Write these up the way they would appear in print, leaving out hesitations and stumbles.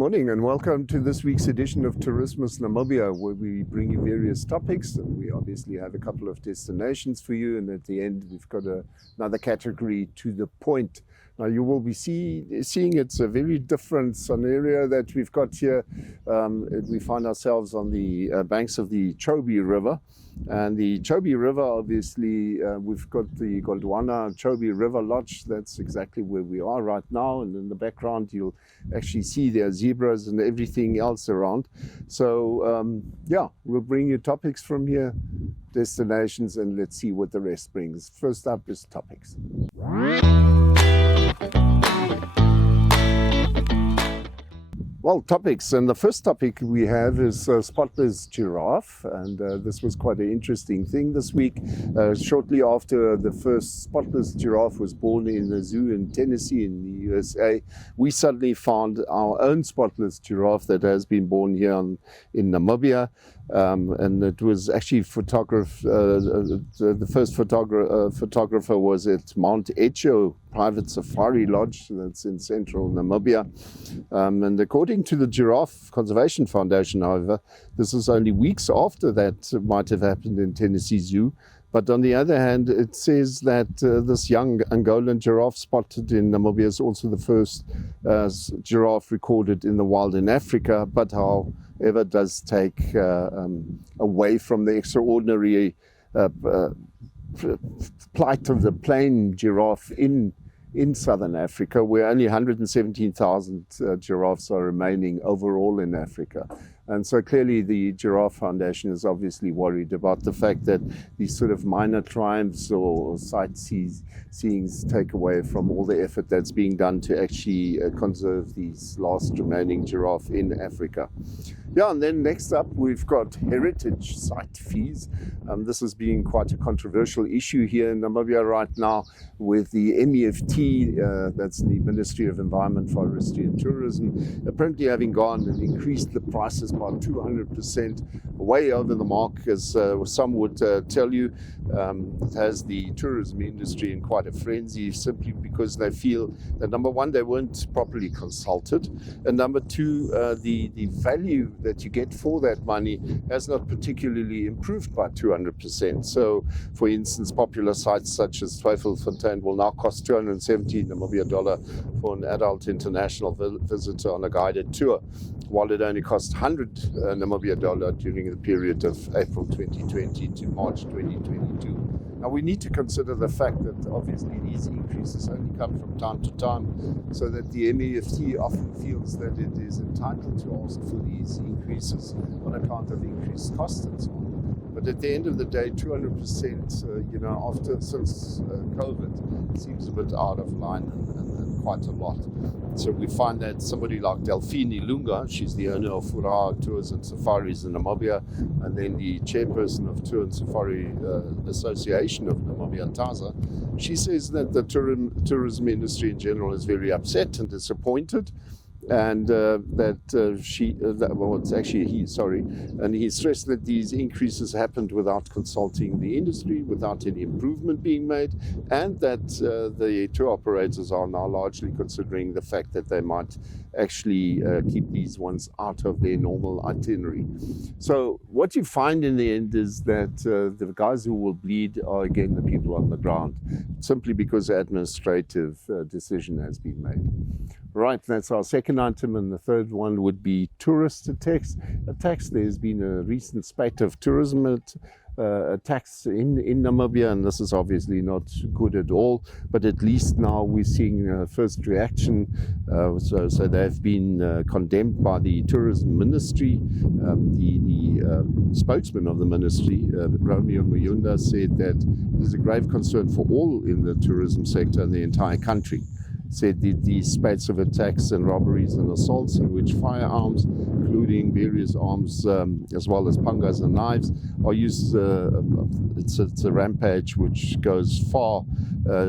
morning and welcome to this week's edition of Tourismus Namibia, where we bring you various topics, and we obviously have a couple of destinations for you, and at the end we've got another category, to the point. Now you will be seeing it's a very different scenario that we've got here. We find ourselves on the banks of the Chobe River. And the Chobe River, obviously, we've got the Gondwana Chobe River Lodge. That's exactly where we are right now. And in the background, you'll actually see there are zebras and everything else around. So, we'll bring you topics from here, destinations, and let's see what the rest brings. First up is topics. Well, topics, and the first topic we have is spotless giraffe, and this was quite an interesting thing this week. Shortly after the first spotless giraffe was born in a zoo in Tennessee in the USA, we suddenly found our own spotless giraffe that has been born here in Namibia. And it was actually the first photographer was at Mount Echo Private Safari Lodge, that's in central Namibia. And according to the Giraffe Conservation Foundation, however, this is only weeks after that might have happened in Tennessee Zoo. But on the other hand, it says that this young Angolan giraffe spotted in Namibia is also the first giraffe recorded in the wild in Africa, but however does take away from the extraordinary plight of the plain giraffe in southern Africa, where only 117,000 giraffes are remaining overall in Africa. And so clearly the Giraffe Foundation is obviously worried about the fact that these sort of minor triumphs or sightseeings take away from all the effort that's being done to actually conserve these last remaining giraffe in Africa. Yeah, and then next up we've got heritage site fees. This has been quite a controversial issue here in Namibia right now with the MEFT, that's the Ministry of Environment, Forestry and Tourism, apparently having gone and increased the prices by 200%, way over the mark, as some would tell you. It has the tourism industry in quite a frenzy, simply because they feel that, number one, they weren't properly consulted, and number two, the value that you get for that money has not particularly improved by 200%. So, for instance, popular sites such as Twyfelfontein will now cost 270 Namibia dollar for an adult international visitor on a guided tour, while it only cost 100 Namibia dollar during the period of April 2020 to March 2022. Now, we need to consider the fact that obviously these increases only come from time to time, so that the MEFT often feels that it is entitled to ask for these increases on account of increased costs and so on. But at the end of the day, 200%, since COVID, seems a bit out of line and quite a lot. So we find that somebody like Delphine Lunga, she's the owner of Furaha Tours and Safaris in Namibia, and then the chairperson of Tour and Safari Association of Namibia, TASA, she says that the tourism industry in general is very upset and disappointed. And he stressed that these increases happened without consulting the industry, without any improvement being made, and that the tour operators are now largely considering the fact that they might actually keep these ones out of their normal itinerary. So what you find in the end is that the guys who will bleed are again the people on the ground, simply because the administrative decision has been made. Right, that's our second item, and the third one would be tourist attacks. There's been a recent spate of tourism attacks in Namibia, and this is obviously not good at all, but at least now we're seeing first reaction. So they've been condemned by the tourism ministry. The spokesman of the ministry, Romeo Muyunda, said that there's a grave concern for all in the tourism sector in the entire country. Said that these spates of attacks and robberies and assaults in which firearms, including various arms as well as pangas and knives, are used. It's a rampage which goes far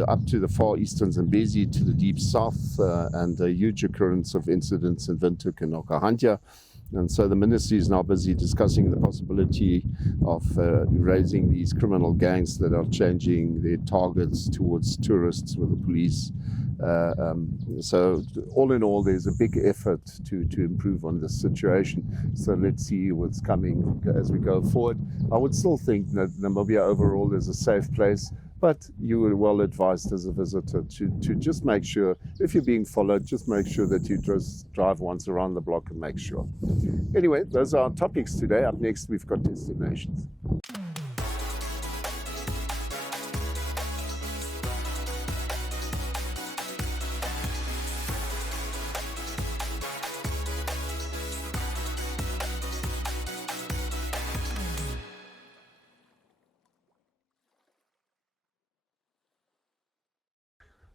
up to the far eastern Zambezi to the deep south, and a huge occurrence of incidents in Windhoek and Okahandja. And so the ministry is now busy discussing the possibility of raising these criminal gangs that are changing their targets towards tourists, with the police So all in all, there's a big effort to improve on this situation. So let's see what's coming as we go forward. I would still think that Namibia overall is a safe place, but you were well advised as a visitor to just make sure, if you're being followed, just make sure that you just drive once around the block and make sure. Anyway, those are our topics today. Up next, we've got destinations.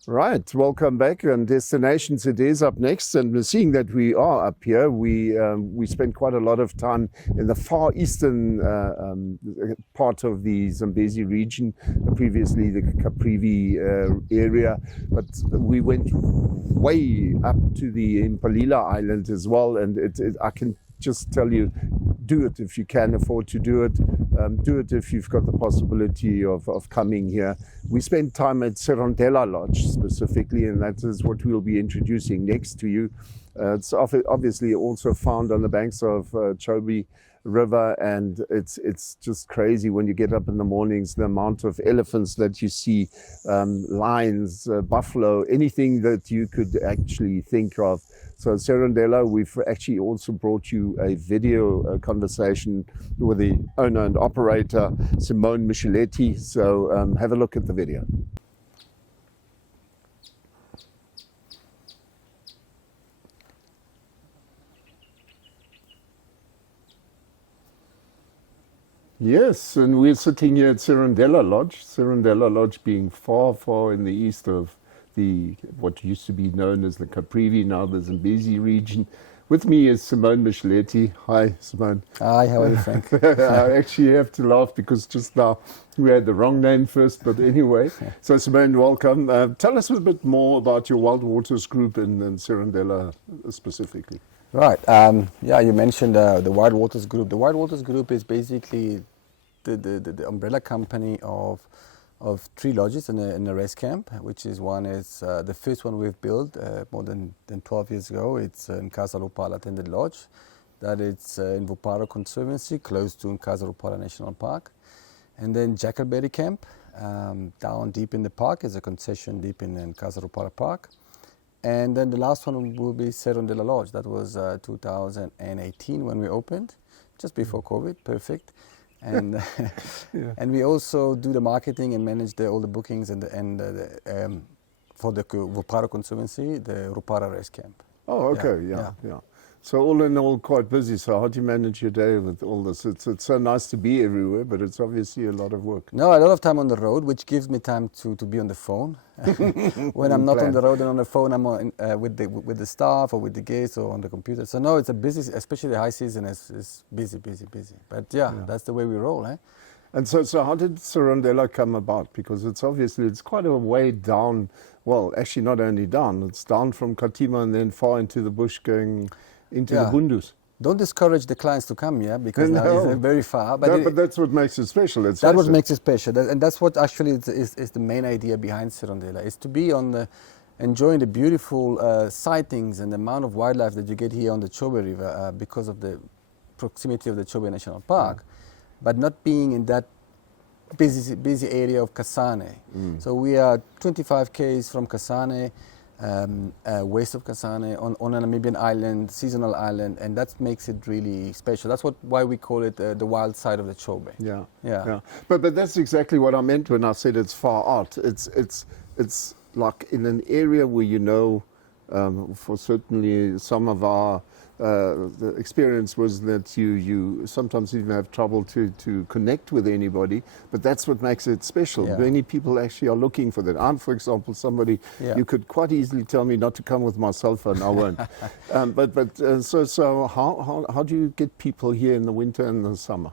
Right, welcome back. And destinations it is up next. And seeing that we are up here, we spent quite a lot of time in the far eastern part of the Zambezi region, previously the Caprivi area, but we went way up to the Impalila Island as well. And I can just tell you, do it if you can afford to do it. Do it if you've got the possibility of coming here. We spent time at Serondela Lodge specifically, and that is what we'll be introducing next to you. It's obviously also found on the banks of Chobe River, and it's just crazy when you get up in the mornings, the amount of elephants that you see, lions, buffalo, anything that you could actually think of. So Serondela, we've actually also brought you a video conversation with the owner and operator, Simone Micheletti. So have a look at the video. Yes, and we're sitting here at Serondela Lodge being far, far in the east of what used to be known as the Caprivi, now the Zambezi region. With me is Simone Micheletti. Hi, Simone. Hi, how are you, Frank? I actually have to laugh because just now we had the wrong name first, but anyway. So Simone, welcome. Tell us a bit more about your Wild Waters group in Serondela specifically. Right. Yeah, you mentioned the Wild Waters group. The Wild Waters group is basically the umbrella company of 3 lodges in a rest camp, which is the first one we've built more than 12 years ago. It's in Kazalopala Attended Lodge. That it's in Vuparo Conservancy, close to Kazalopala National Park. And then Jackalberry Camp, down deep in the park, is a concession deep in Kazalopala Park. And then the last one will be Serondela Lodge. That was 2018 when we opened, just before COVID, perfect. And yeah. And we also do the marketing and manage all the bookings for the Vuparo Conservancy, the Rupara Restcamp. Oh, okay, yeah. So all in all, quite busy. So how do you manage your day with all this? It's so nice to be everywhere, but it's obviously a lot of work. No, a lot of time on the road, which gives me time to be on the phone. When I'm not on the road and on the phone, I'm with the staff or with the guests or on the computer. So no, it's a busy, especially the high season is busy. But yeah, that's the way we roll, eh? And so how did Serondela come about? Because it's quite a way down. Well, actually not only down, it's down from Katima and then far into the bush going into the Bundus. Don't discourage the clients to come here because now it's very far. But that's what makes it special. Makes it special, and that's what actually is the main idea behind Serondela, is to be enjoying the beautiful sightings and the amount of wildlife that you get here on the Chobe River because of the proximity of the Chobe National Park, but not being in that busy area of Kasane. So we are 25 km from Kasane. West of Kasane on a Namibian island, seasonal island, and that makes it really special. That's why we call it the wild side of the Chobe. Yeah. But that's exactly what I meant when I said it's far out. It's like in an area where for certainly some of our the experience was that you sometimes even have trouble to connect with anybody, but that's what makes it special. Many people actually are looking for that. I'm, for example, somebody you could quite easily tell me not to come with my cell phone. I won't. So how do you get people here in the winter and the summer?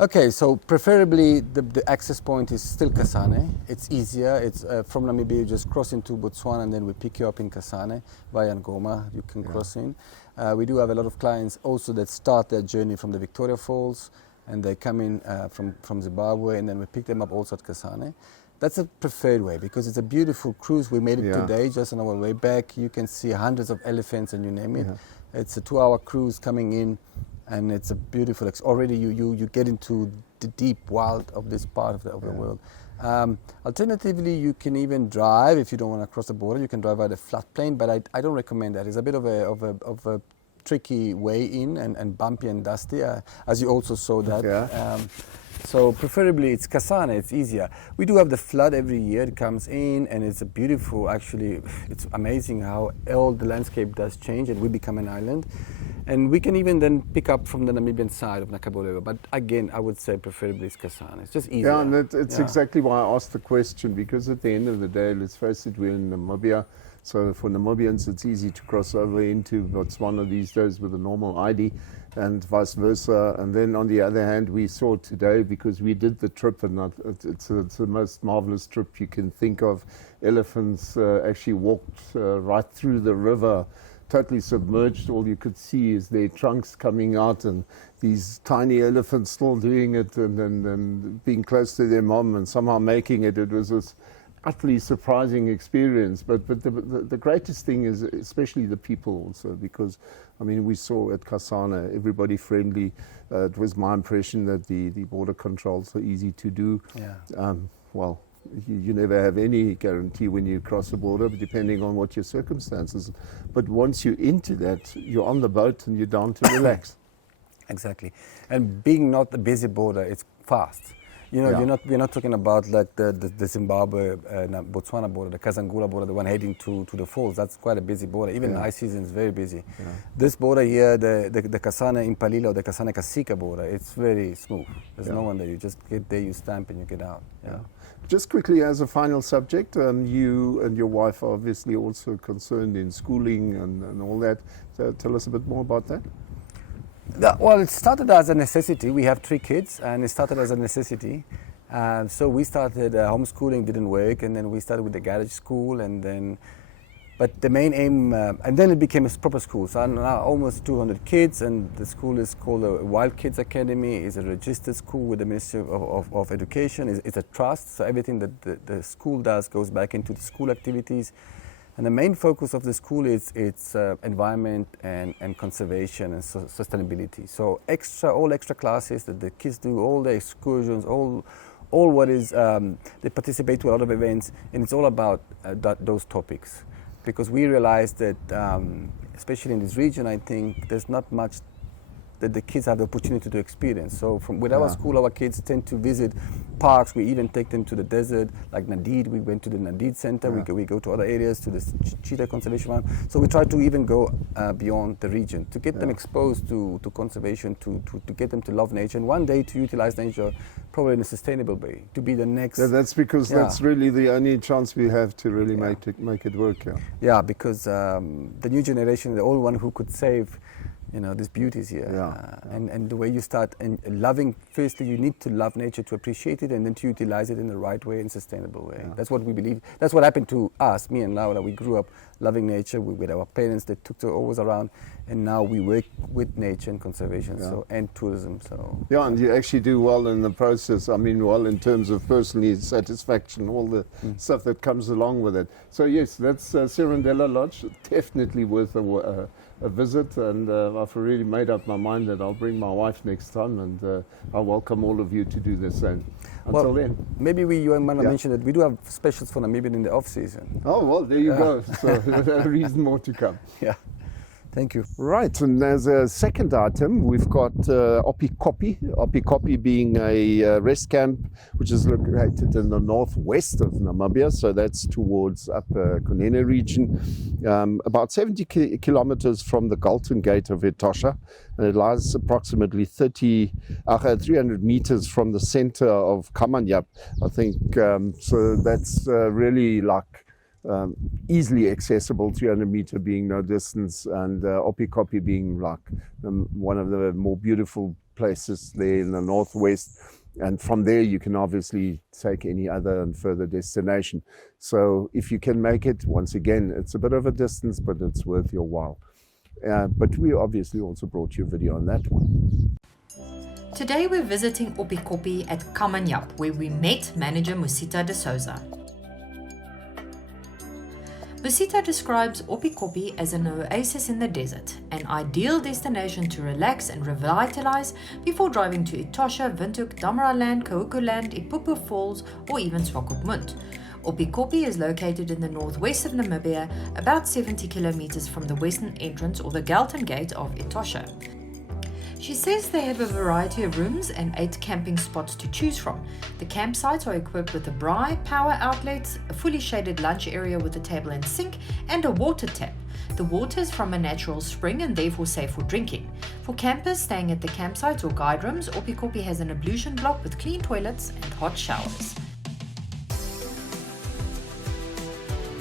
Okay, so preferably the access point is still Kasane. It's easier. It's from Namibia, you just cross into Botswana and then we pick you up in Kasane via Ngoma. You can cross in. We do have a lot of clients also that start their journey from the Victoria Falls and they come in from Zimbabwe, and then we pick them up also at Kasane. That's a preferred way because it's a beautiful cruise. We made it today, just on our way back. You can see hundreds of elephants and you name it. It's a 2-hour cruise coming in, and it's a beautiful. Already you get into the deep wild of this part of the world. Alternatively, you can even drive if you don't want to cross the border. You can drive by the floodplain, but I don't recommend that. It's a bit of a tricky way in and bumpy and dusty, as you also saw that. So preferably it's Kasane, it's easier. We do have the flood every year. It comes in and it's a beautiful, actually, it's amazing how all the landscape does change and we become an island. And we can even then pick up from the Namibian side of Nakabolewa. But again, I would say preferably it's Kasane. It's just easier. Yeah, and it's exactly why I asked the question, because at the end of the day, let's face it, we're in Namibia. So for Namibians, it's easy to cross over into Botswana these days with a normal ID, and vice versa. And then on the other hand, we saw today, because we did the trip, and it's the most marvelous trip you can think of. Elephants actually walked right through the river, totally submerged. All you could see is their trunks coming out, and these tiny elephants still doing it, and being close to their mom and somehow making it. It was this utterly surprising experience. But the greatest thing is especially the people also, because I mean, we saw at Kasane, everybody friendly. It was my impression that the border controls are easy to do. Well, you never have any guarantee when you cross the border, depending on what your circumstances. But once you're into that, you're on the boat and you're down to relax. Exactly. And being not a busy border, it's fast. You know, we're not talking about like the Zimbabwe, Botswana border, the Kazangula border, the one heading to the falls. That's quite a busy border. Even high season is very busy. This border here, the Kasane Impalila or the Kasane Kasika border, it's very smooth. There's no one there. You just get there, you stamp, and you get out. Just quickly, as a final subject, you and your wife are obviously also concerned in schooling and all that. So tell us a bit more about that. Well, it started as a necessity. We have 3 kids, and it started as a necessity. So we started homeschooling, didn't work, and then we started with the garage school, but the main aim, and then it became a proper school. So now almost 200 kids, and the school is called the Wild Kids Academy. It's a registered school with the Ministry of Education. It's a trust, so everything that the school does goes back into the school activities. And the main focus of the school is its environment and conservation and sustainability. So all extra classes that the kids do, all the excursions, all what is, they participate to a lot of events, and it's all about those topics. Because we realize that, especially in this region, I think there's not much that the kids have the opportunity to experience. So with our school, our kids tend to visit parks. We even take them to the desert, like Nadid. We went to the Nadid Center. We go to other areas, to the cheetah conservation farm. So we try to even go beyond the region to get them exposed to conservation, to get them to love nature, and one day to utilize nature probably in a sustainable way, to be the next. That's because that's really the only chance we have to really make it work. Yeah, because the new generation, the old one who could save these beauties here. And the way you start loving, firstly, you need to love nature to appreciate it, and then to utilize it in the right way and sustainable way. That's what we believe. That's what happened to us, me and Laura. We grew up loving nature with our parents. They took always around, and now we work with nature and conservation and tourism. So and you actually do well in the process. I mean, well, in terms of personally satisfaction, all the stuff that comes along with it. So yes, that's Serondela Lodge. Definitely worth a visit, and I've already made up my mind that I'll bring my wife next time, and I welcome all of you to do the same. Until then. Maybe you might have mentioned that we do have specials for Namibian in the off-season. Oh, well, there you go. So a reason more to come. Yeah. Thank you. Right, and as a second item, we've got Oppi-Koppi being a rest camp, which is located in the northwest of Namibia, so that's towards Upper Kunene region, about 70 kilometers from the Golden Gate of Etosha, and it lies approximately 300 meters from the center of Kamanjab, I think. So that's really like easily accessible, 300 meter being no distance, and Oppi-Koppi being like one of the more beautiful places there in the northwest. And from there you can obviously take any other and further destination. So if you can make it, once again, it's a bit of a distance, but it's worth your while. But we obviously also brought you a video on that one. Today we're visiting Oppi-Koppi at Kamanjab, where we met manager Musita de Souza. Musita describes Oppi-Koppi as an oasis in the desert, an ideal destination to relax and revitalize before driving to Etosha, Windhoek, Damaraland, Kahukuland, Ipuphu Falls, or even Swakopmund. Oppi-Koppi is located in the northwest of Namibia, about 70 kilometers from the western entrance or the Galton Gate of Etosha. She says they have a variety of rooms and 8 camping spots to choose from. The campsites are equipped with a braai, power outlets, a fully shaded lunch area with a table and sink, and a water tap. The water is from a natural spring and therefore safe for drinking. For campers staying at the campsites or guide rooms, Oppi-Koppi has an ablution block with clean toilets and hot showers.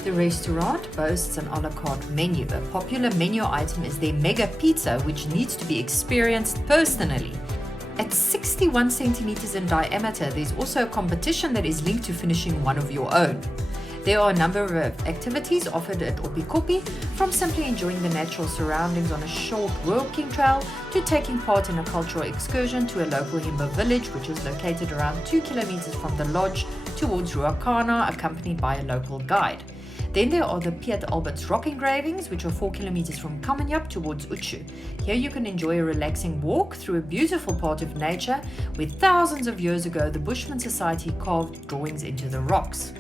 The restaurant boasts an a la carte menu. A popular menu item is their mega pizza, which needs to be experienced personally. At 61 centimeters in diameter, there's also a competition that is linked to finishing one of your own. There are a number of activities offered at Oppi-Koppi, from simply enjoying the natural surroundings on a short walking trail to taking part in a cultural excursion to a local Himba village, which is located around 2 kilometers from the lodge towards Ruakana, accompanied by a local guide. Then there are the Piet Albert's rock engravings, which are 4 kilometers from Kamanjab towards Uchu. Here you can enjoy a relaxing walk through a beautiful part of nature where thousands of years ago the Bushman Society carved drawings into the rocks.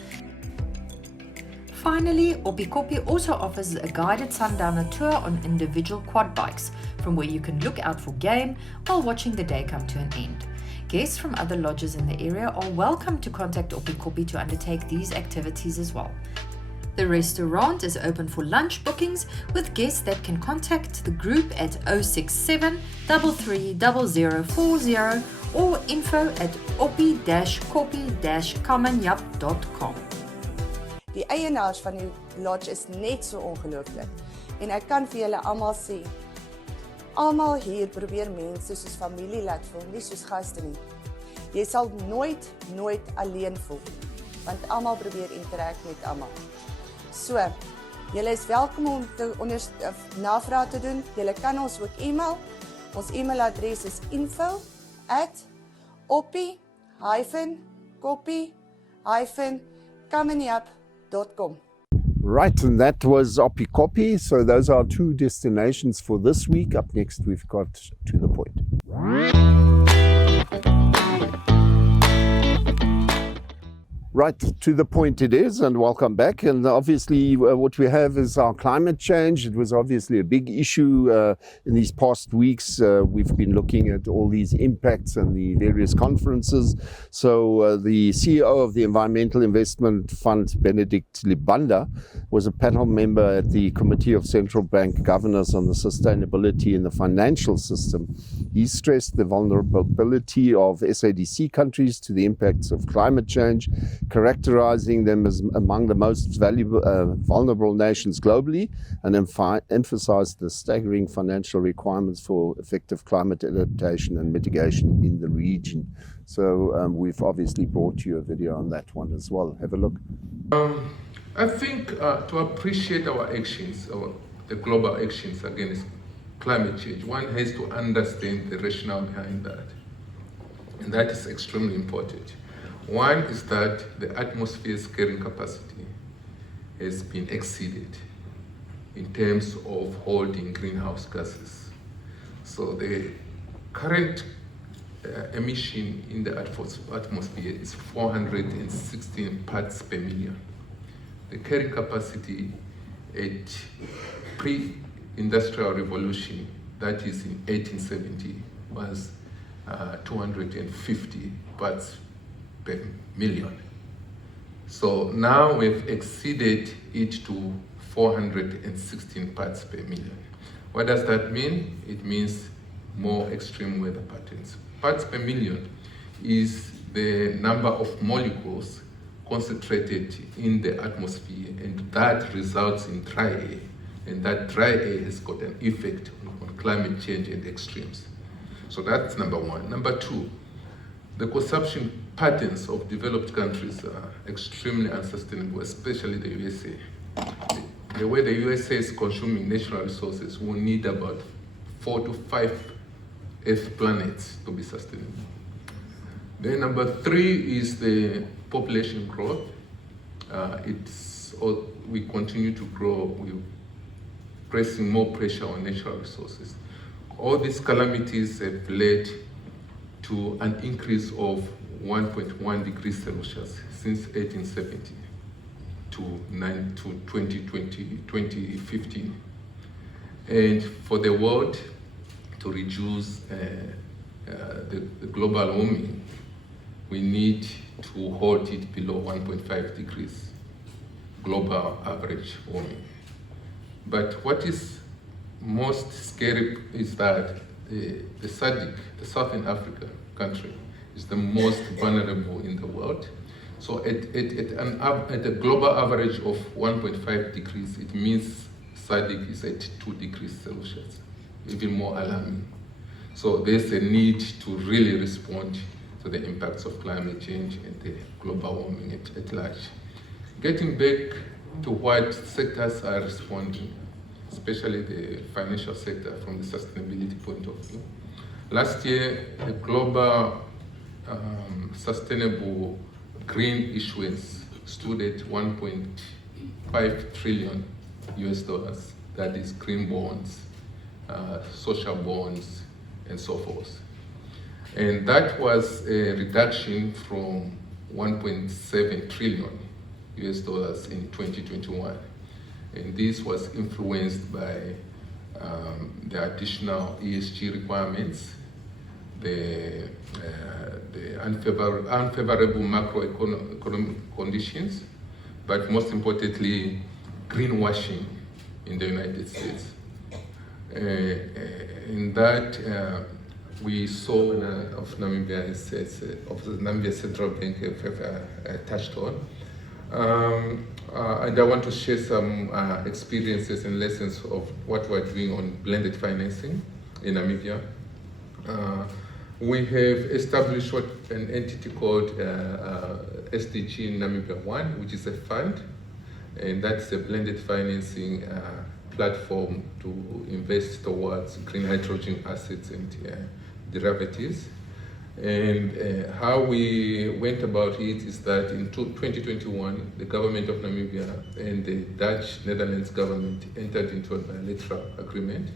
Finally, Oppi-Koppi also offers a guided sundowner tour on individual quad bikes, from where you can look out for game while watching the day come to an end. Guests from other lodges in the area are welcome to contact Oppi-Koppi to undertake these activities as well. The restaurant is open for lunch bookings, with guests that can contact the group at 067 33 0040 or info@oppi-koppi-kamanjab.com. Die eienaars van die lodge is net so ongelooflik. En ek kan vir julle almal sê, almal hier probeer mense soos familie laat voel, nie soos gaste nie. Jy sal nooit alleen voel, want almal probeer interact met almal. So, julle is welkom om te navraag te doen. Julle kan ons ook e-mail. Ons e-mailadres is info@oppi-koppi-kamanjab.com. Right, and that was Oppi-Koppi. So those are 2 destinations for this week. Up next, we've got To The Point. Right, to the point it is, and welcome back. And obviously what we have is our climate change. It was obviously a big issue in these past weeks. We've been looking at all these impacts and the various conferences. So the CEO of the Environmental Investment Fund, Benedict Libanda, was a panel member at the Committee of Central Bank Governors on the Sustainability in the Financial System. He stressed the vulnerability of SADC countries to the impacts of climate change, characterizing them as among the most vulnerable nations globally, and emphasized the staggering financial requirements for effective climate adaptation and mitigation in the region. So we've obviously brought you a video on that one as well. Have a look. I think to appreciate our actions, the global actions against climate change, one has to understand the rationale behind that. And that is extremely important. One is that the atmosphere's carrying capacity has been exceeded in terms of holding greenhouse gases. So the current emission in the atmosphere is 416 parts per million. The carrying capacity at pre-industrial revolution, that is in 1870, was 250 parts per million. So now we've exceeded it to 416 parts per million. What does that mean? It means more extreme weather patterns. Parts per million is the number of molecules concentrated in the atmosphere, and that results in dry air. And that dry air has got an effect on climate change and extremes. So that's number one. Number two, the consumption patterns of developed countries are extremely unsustainable, especially the USA. The way the USA is consuming natural resources will need about 4 to 5 Earth planet to be sustainable. Then number 3 is the population growth. We continue to grow. We're pressing more pressure on natural resources. All these calamities have led to an increase of 1.1 degrees Celsius since 1870 to 2015. And for the world to reduce the global warming, we need to hold it below 1.5 degrees global average warming. But what is most scary is that the SADC, the Southern Africa country, is the most vulnerable in the world. So at a global average of 1.5 degrees, it means SADC is at 2 degrees Celsius, even more alarming. So there's a need to really respond to the impacts of climate change and the global warming at large. Getting back to what sectors are responding, especially the financial sector from the sustainability point of view. Last year, the global sustainable green issuance stood at $1.5 trillion US dollars. That is green bonds, social bonds, and so forth. And that was a reduction from 1.7 trillion US dollars in 2021. And this was influenced by the additional ESG requirements, the unfavorable macroeconomic conditions, but most importantly, greenwashing in the United States. In that, we saw of Namibia, of the Namibia Central Bank have touched on. And I want to share some experiences and lessons of what we're doing on blended financing in Namibia. We have established an entity called SDG Namibia 1, which is a fund, and that's a blended financing platform to invest towards green hydrogen assets and derivatives. And how we went about it is that in 2021, the government of Namibia and the Dutch-Netherlands government entered into a bilateral agreement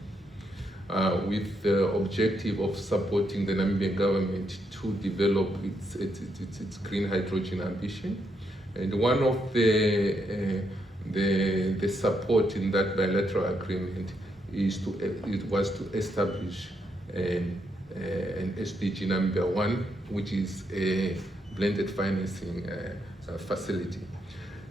with the objective of supporting the Namibian government to develop its green hydrogen ambition. And one of the support in that bilateral agreement was to establish an SDG Namibia 1, which is a blended financing facility.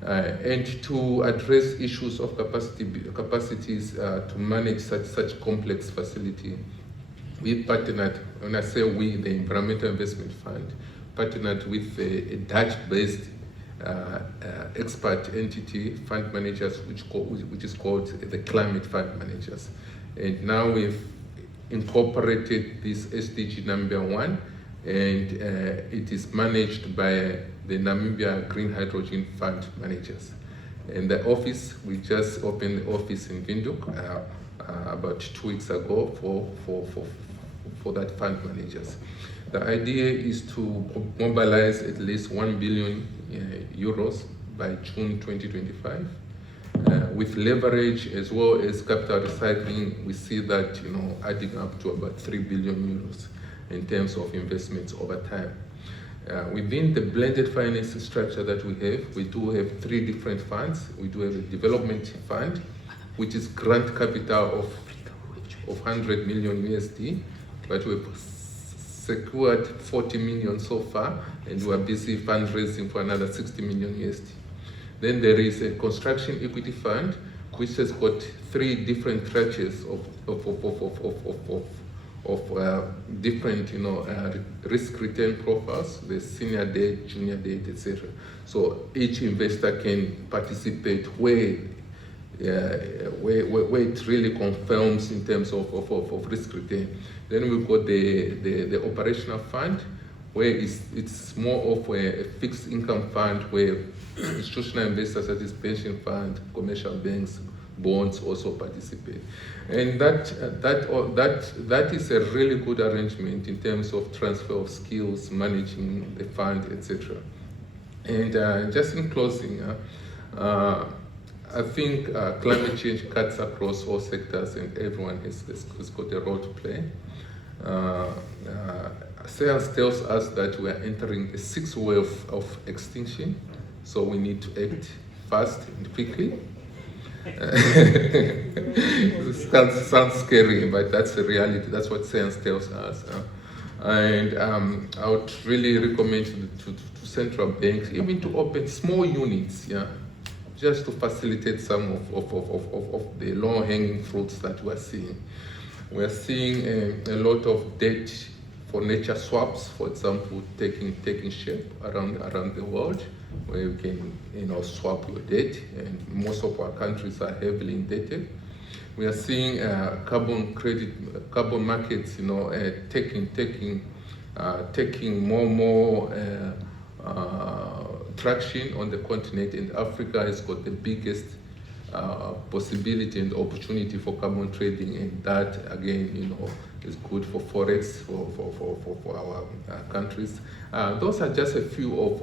And to address issues of capacities to manage such complex facility, we partnered, when I say we, the Environmental Investment Fund, partnered with a Dutch-based expert entity, fund managers, which is called the Climate Fund Managers. And now we've incorporated this SDG Namibia 1, and it is managed by the Namibia Green Hydrogen Fund Managers. And the office, we just opened the office in Windhoek about 2 weeks ago for that fund managers. The idea is to mobilize at least 1 billion euros by June 2025. With leverage as well as capital recycling, we see that adding up to about 3 billion euros in terms of investments over time. Within the blended financing structure that we do have 3 different funds. We do have a development fund, which is grant capital of 100 million USD, but we've secured 40 million so far, and we are busy fundraising for another 60 million USD. Then there is a construction equity fund, which has got 3 different tranches of different, risk return profiles, the senior debt, junior debt, etc. So each investor can participate where it really confirms in terms of risk return. Then we've got the operational fund, where it's more of a fixed income fund where institutional investors, such as pension fund, commercial banks, bonds also participate. And that is a really good arrangement in terms of transfer of skills, managing the fund, etc. And just in closing, I think climate change cuts across all sectors and everyone has got a role to play. Science tells us that we are entering the sixth wave of extinction, so we need to act fast and quickly. It sounds scary, but that's the reality. That's what science tells us. And I would really recommend to central banks even to open small units, just to facilitate some of the low-hanging fruits that we're seeing. We're seeing a lot of debt for nature swaps, for example, taking shape around the world, where you can swap your debt, and most of our countries are heavily indebted. We are seeing carbon markets, taking more traction on the continent, and Africa has got the biggest possibility and opportunity for carbon trading, and that again, is good for forex for our countries. Those are just a few of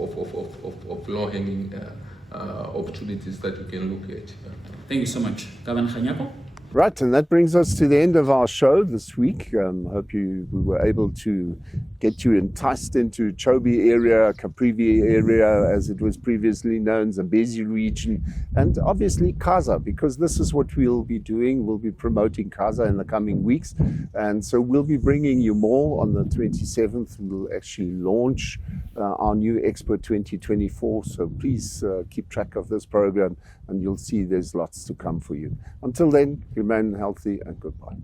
low-hanging opportunities that we can look at. Thank you so much, Governor Kganyako. Right, and that brings us to the end of our show this week. Hope we were able to get you enticed into Chobe area, Caprivi area, as it was previously known, Zambezi region, and obviously Kaza, because this is what we'll be doing. We'll be promoting Kaza in the coming weeks, and so we'll be bringing you more on the 27th. We'll actually launch our new Expo 2024, so please keep track of this program, and you'll see there's lots to come for you. Until then, remain healthy and goodbye.